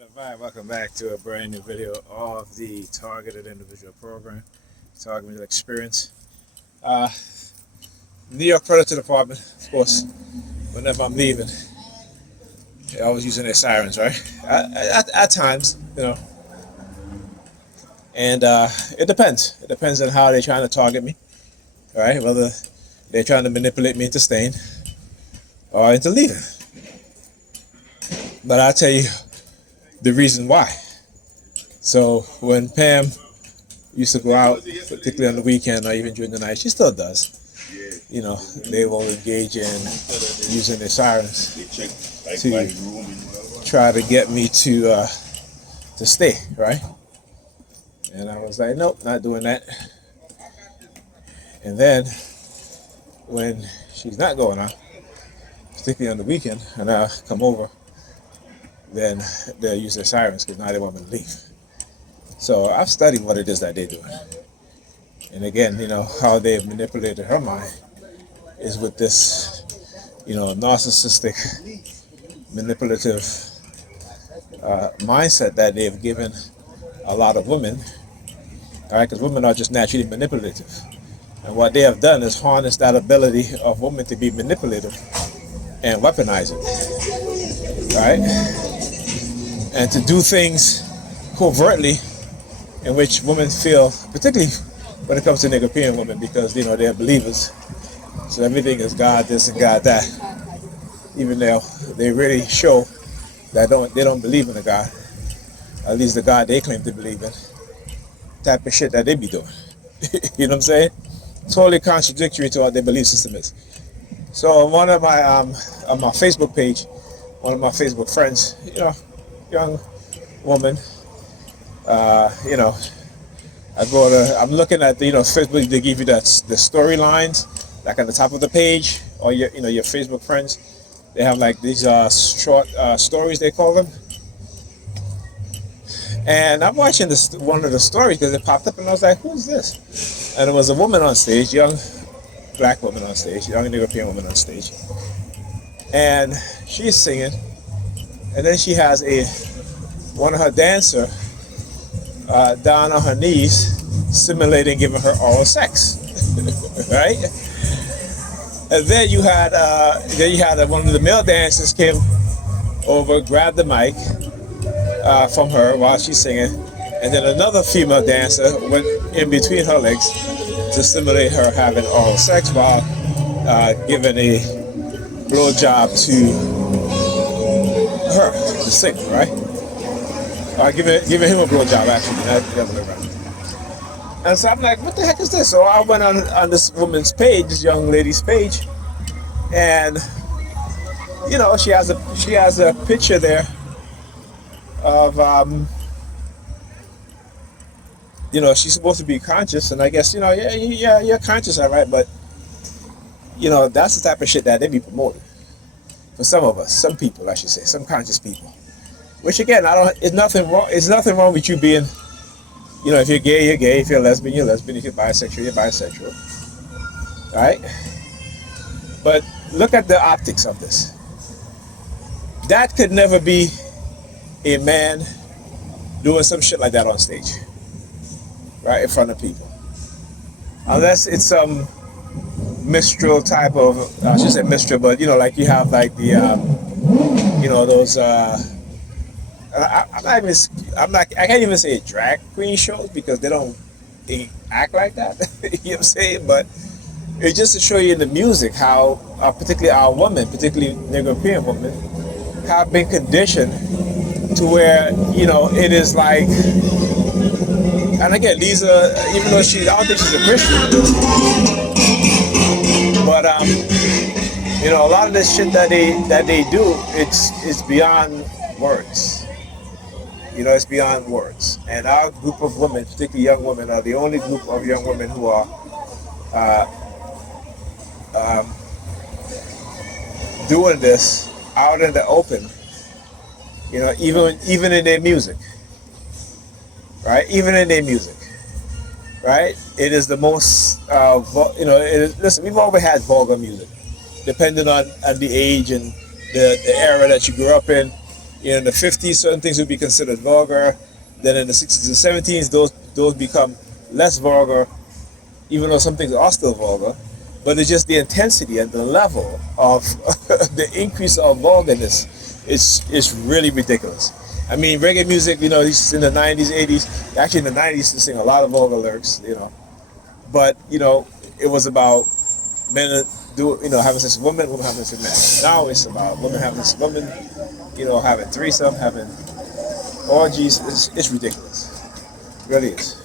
Alright, welcome back to a brand new video of the Targeted Individual Program, Targeted Experience. New York Predator Department, of course, whenever I'm leaving, they're always using their sirens, right? At times, and it depends. It depends on how they're trying to target me, right? Whether they're trying to manipulate me into staying or into leaving. But I'll tell you the reason why. So when Pam used to go out, particularly on the weekend or even during the night, she still does. They will engage in using their sirens to try to get me to stay, right? And I was like, nope, not doing that. And then when she's not going out, particularly on the weekend, and I come over, then they'll use their sirens because now they want me to leave. So I've studied what it is that they're doing. And again, how they've manipulated her mind is with this, narcissistic, manipulative mindset that they've given a lot of women, all right? Because women are just naturally manipulative. And what they have done is harness that ability of women to be manipulative and weaponize it, right? And to do things covertly in which women feel, particularly when it comes to Nigerian women, because they're believers. So everything is God this and God that. Even though they really show that they don't believe in a God, at least the God they claim to believe in, type of shit that they be doing. You know what I'm saying? Totally contradictory to what their belief system is. So on one of my on my Facebook page, one of my Facebook friends, young woman, I'm looking at Facebook. They give you the storylines like at the top of the page, or your Facebook friends. They have like these short stories, they call them. And I'm watching one of the stories because it popped up, and I was like, "Who's this?" And it was a woman on stage, young black woman on stage, young European woman on stage, and she's singing, and then she has one of her dancer down on her knees, simulating giving her oral sex, right? And then you had one of the male dancers came over, grabbed the mic from her while she's singing, and then another female dancer went in between her legs to simulate her having oral sex while giving a blowjob to her, the singer, right? Giving him a blowjob, actually, not the other way around. And so I'm like, what the heck is this? So I went on this woman's page, this young lady's page, and she has a picture there of she's supposed to be conscious, and I guess you're conscious, all right, but that's the type of shit that they be promoting for some of us, some people, I should say, some conscious people. Which again, it's nothing wrong. It's nothing wrong with you being, if you're gay, you're gay. If you're lesbian, you're lesbian. If you're bisexual, you're bisexual. Right? But look at the optics of this. That could never be a man doing some shit like that on stage, right, in front of people, unless it's some minstrel type of. I should say minstrel, but like you have like the, those. I can't even say drag queen shows because they act like that. You know what I'm saying? But it's just to show you in the music how, particularly our women, particularly Nigerian women, have been conditioned to where it is like. And again, these are, even though I don't think she's a Christian, but a lot of this shit that they do, it's beyond words. It's beyond words. And our group of women, particularly young women, are the only group of young women who are doing this out in the open. Even in their music, right? Even in their music, right? It is the most, listen, we've always had vulgar music, depending on the age and the era that you grew up in. In the 50s, certain things would be considered vulgar. Then in the 60s and 70s, those become less vulgar, even though some things are still vulgar. But it's just the intensity and the level of the increase of vulgarness is really ridiculous. I mean, reggae music, he's in the 90s, 80s. Actually, in the 90s, to sing a lot of vulgar lyrics, But, it was about men having sex with women, women having sex with men. Now it's about women having sex with women, having threesome, having orgies. It's ridiculous. It really is.